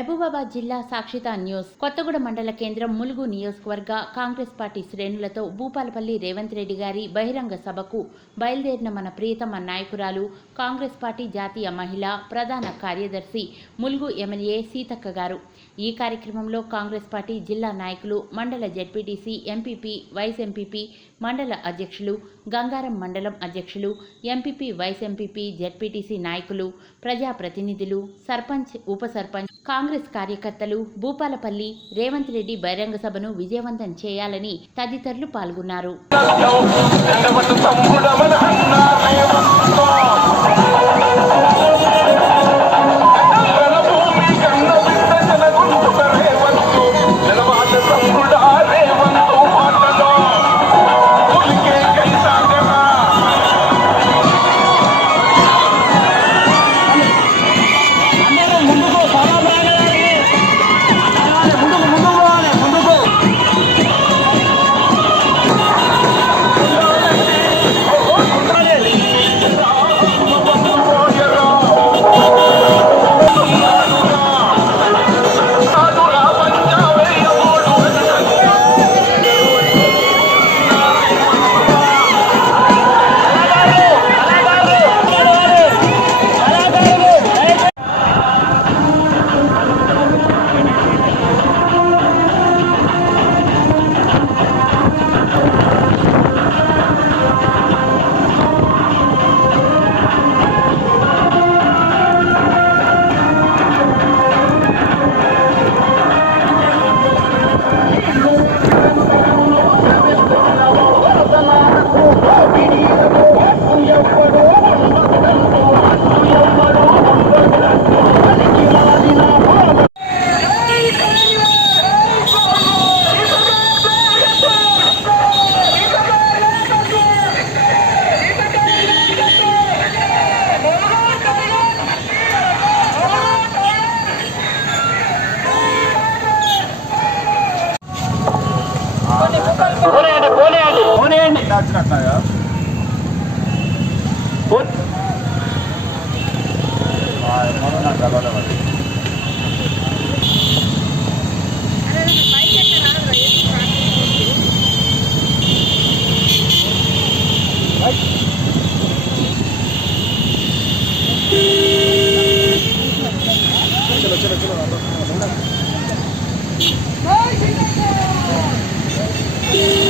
మహబూబాబాద్ జిల్లా సాక్షిత న్యూస్. కొత్తగూడ మండల కేంద్రం ములుగు నియోజకవర్గ కాంగ్రెస్ పార్టీ శ్రేణులతో భూపాలపల్లి రేవంత్ రెడ్డి గారి బహిరంగ సభకు బయలుదేరిన మన ప్రియతమ నాయకురాలు కాంగ్రెస్ పార్టీ జాతీయ మహిళా ప్రధాన కార్యదర్శి ములుగు ఎమ్మెల్యే సీతక్క గారు. ఈ కార్యక్రమంలో కాంగ్రెస్ పార్టీ జిల్లా నాయకులు మండల జెడ్పీటీసీ ఎంపీపీ వైస్ ఎంపీపీ మండల అధ్యక్షులు గంగారం మండలం అధ్యక్షులు ఎంపీపీ వైస్ ఎంపీపీ జెడ్పీటీసీ నాయకులు ప్రజాప్రతినిధులు సర్పంచ్ ఉప సర్పంచ్ కాంగ్రెస్ కార్యకర్తలు భూపాలపల్లి రేవంత్ రెడ్డి బహిరంగ సభను విజయవంతం చేయాలని తదితరులు పాల్గొన్నారు. चार्ज रखा है आप खुद चलो चलो चलो आप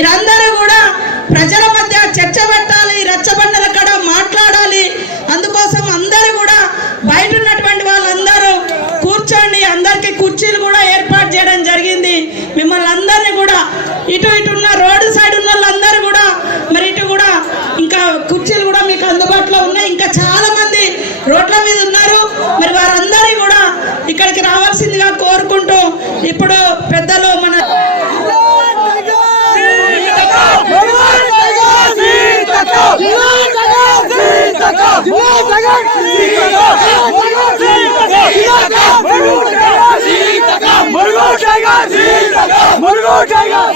మీరందరూ కూడా ప్రజల మధ్య చర్చ పెట్టాలి రచ్చబండల కడ మాట్లాడాలి. అందుకోసం అందరూ కూడా బయట ఉన్నటువంటి వాళ్ళందరూ కూర్చోండి. అందరికీ కుర్చీలు కూడా ఏర్పాటు చేయడం జరిగింది. మిమ్మల్ని అందరినీ కూడా ఇటు ఇటు ఉన్న రోడ్డు సైడ్ ఉన్న వాళ్ళందరూ కూడా మరి ఇటు కూడా ఇంకా కుర్చీలు కూడా మీకు అందుబాటులో ఉన్నాయి. ఇంకా చాలా మంది రోడ్ల మీద ఉన్నారు. మరి వారందరూ కూడా ఇక్కడికి రావాల్సిందిగా కోరుకుంటూ ఇప్పుడు মুরগো টাইগার